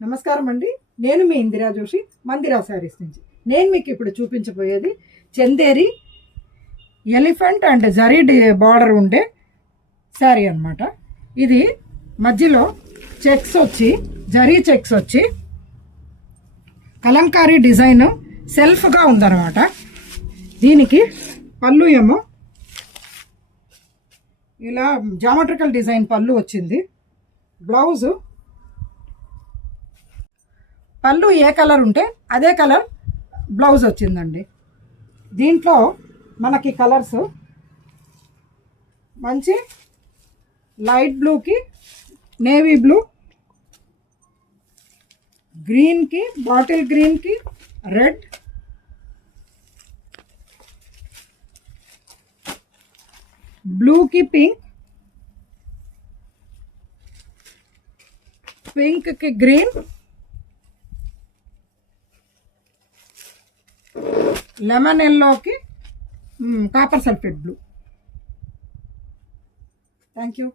నమస్కారం అండి. నేను మీ ఇందిరా జోషి, మందిరా శారీస్ నుంచి. నేను మీకు ఇప్పుడు చూపించబోయేది Chanderi elephant and zari border ఉండే శారీ అనమాట. ఇది మధ్యలో చెక్స్ వచ్చి, జరీ చెక్స్ వచ్చి కలంకారీ డిజైన్ సెల్ఫ్గా ఉందన్నమాట. దీనికి పళ్ళు ఏమో ఇలా జామెట్రికల్ డిజైన్ పళ్ళు వచ్చింది. బ్లౌజు పళ్ళు ఏ కలర్ ఉంటే అదే కలర్ బ్లౌజ్ వచ్చిందండి. దీంట్లో మనకి కలర్స్ మంచి లైట్ బ్లూకి నేవీ బ్లూ, గ్రీన్కి బాటిల్ గ్రీన్కి రెడ్, బ్లూకి పింక్, పింక్కి గ్రీన్, లెమన్ ఎల్లోకి copper sulphate blue. Thank you.